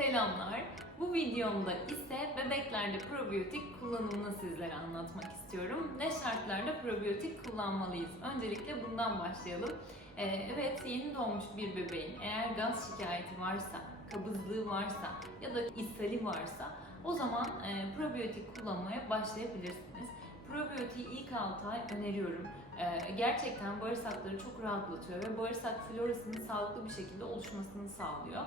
Selamlar. Bu videomda ise bebeklerde probiyotik kullanımını sizlere anlatmak istiyorum. Ne şartlarda probiyotik kullanmalıyız? Öncelikle bundan başlayalım. Ee, evet, yeni doğmuş bir bebeğin eğer gaz şikayeti varsa, kabızlığı varsa ya da ishali varsa o zaman e, probiyotik kullanmaya başlayabilirsiniz. Probiyotiği ilk 6 ay öneriyorum. Ee, gerçekten bağırsakları çok rahatlatıyor ve bağırsak florasının sağlıklı bir şekilde oluşmasını sağlıyor.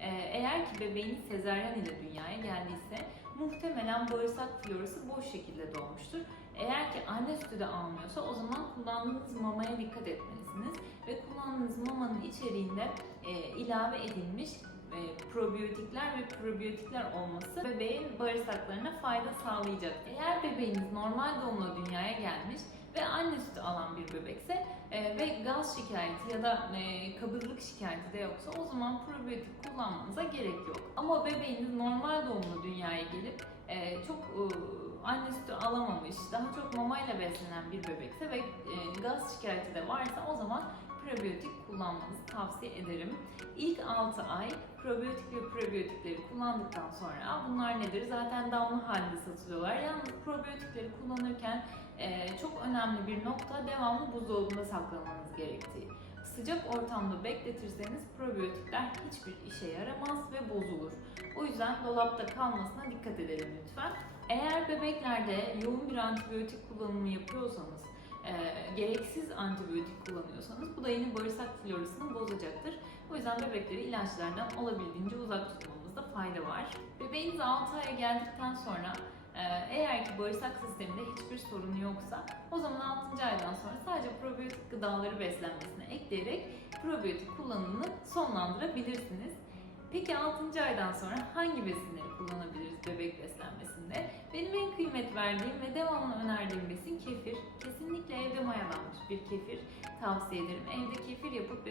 Ee, eğer ki bebeğiniz sezaryen ile dünyaya geldiyse muhtemelen bağırsak florası boş şekilde doğmuştur. Eğer ki anne sütü de almıyorsa o zaman kullandığınız mamaya dikkat etmelisiniz ve kullandığınız mamanın içeriğinde e, ilave edilmiş e, probiyotikler ve probiyotikler olması bebeğin bağırsaklarına fayda sağlayacak. Eğer bebeğiniz normal doğumla dünyaya gelmiş ve anne sütü alan bir bebekse e, ve gaz şikayeti ya da e, kabızlık şikayeti de yoksa o zaman probiyotik kullanmanıza gerek yok. Ama bebeğiniz normal doğumla dünyaya gelip e, çok e, anne sütü alamamış, daha çok mamayla beslenen bir bebekse ve e, gaz şikayeti de varsa o zaman probiyotik kullanmanızı tavsiye ederim. İlk 6 ay probiyotik ve probiyotikleri kullandıktan sonra bunlar nedir? Zaten damla halinde satılıyorlar. Yalnız probiyotikleri kullanırken e, çok önemli bir nokta devamlı buzdolabında saklamanız gerektiği. Sıcak ortamda bekletirseniz probiyotikler hiçbir işe yaramaz ve bozulur. O yüzden dolapta kalmasına dikkat edelim lütfen. Eğer bebeklerde yoğun bir antibiyotik kullanımı yapıyorsanız, e, gereksiz antibiyotik kullanıyorsanız bu da yine bağırsak florasını bozacaktır. O yüzden bebekleri ilaçlardan olabildiğince uzak tutmamızda fayda var. Bebeğiniz 6 aya geldikten sonra e, eğer ki bağırsak sisteminde hiçbir sorunu yoksa o zaman 6. aydan sonra sadece probiyotik gıdaları beslenmesine ekleyerek probiyotik kullanımını sonlandırabilirsiniz. Peki 6. aydan sonra hangi besinleri kullanabiliriz bebek beslenmesinde? Benim en kıymet verdiğim ve devamlı önerdiğim besin kefir. Kesinlikle evde mayalanmış bir kefir tavsiye ederim. Evde kefir yapıp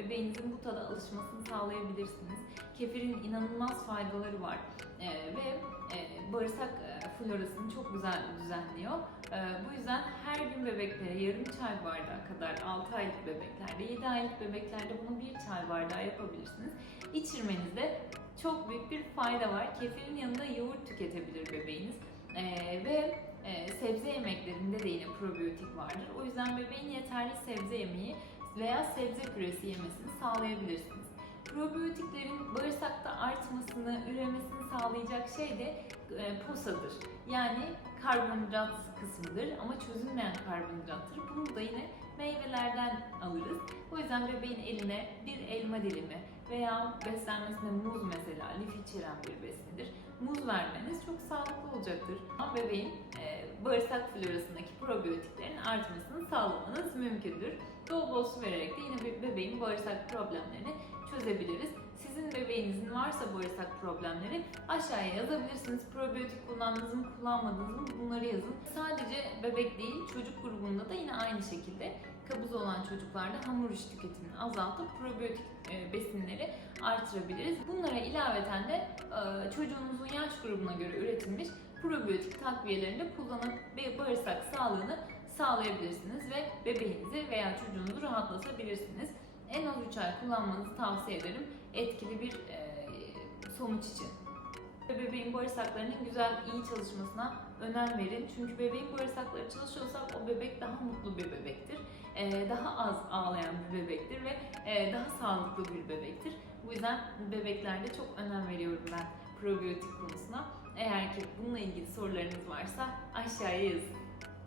tada alışmasını sağlayabilirsiniz. Kefirin inanılmaz faydaları var Ee, ve e, bağırsak e, florasını çok güzel düzenliyor. Ee, bu yüzden her gün bebeklere yarım çay bardağı kadar 6 aylık bebeklerde, 7 aylık bebeklerde bunu bir çay bardağı yapabilirsiniz. İçirmenizde çok büyük bir fayda var. Kefirin yanında yoğurt tüketebilir bebeğiniz. Ee, ve e, sebze yemeklerinde de yine probiyotik vardır. O yüzden bebeğin yeterli sebze yemeği veya sebze püresi yemesini sağlayabilirsiniz. Probiyotiklerin bağırsakta artmasını, üremesini sağlayacak şey de e, posadır. Yani karbonhidrat kısmıdır ama çözülmeyen karbonhidrattır. Bunu da yine meyvelerden alırız. O yüzden bebeğin eline bir elma dilimi veya beslenmesinde muz mesela lif içeren bir besindir. Muz vermeniz çok sağlıklı olacaktır. Ama bebeğin e, bağırsak florasındaki probiyotiklerin artmasını sağlamanız mümkündür. Bol su vererek de yine bebeğin bağırsak problemlerini çözebiliriz. Sizin bebeğinizin varsa bağırsak problemleri aşağıya yazabilirsiniz. Probiyotik kullandığınız mı kullanmadığınız mı bunları yazın. Sadece bebek değil çocuk grubunda da yine aynı şekilde kabız olan çocuklarda hamur işi tüketimini azaltıp probiyotik e, besinleri artırabiliriz. Bunlara ilaveten de e, çocuğunuzun yaş grubuna göre üretilmiş probiyotik takviyelerini de kullanıp bağırsak sağlığını sağlayabilirsiniz ve bebeğinizi veya çocuğunuzu rahatlatabilirsiniz. En az 3 ay kullanmanızı tavsiye ederim etkili bir e, sonuç için. Bebeğin bağırsaklarının güzel, iyi çalışmasına önem verin. Çünkü bebeğin bağırsakları çalışıyorsa o bebek daha mutlu bir bebektir. E, daha az ağlayan bir bebektir ve e, daha sağlıklı bir bebektir. Bu yüzden bebeklerde çok önem veriyorum ben probiyotik konusuna. Eğer ki bununla ilgili sorularınız varsa aşağıya yazın.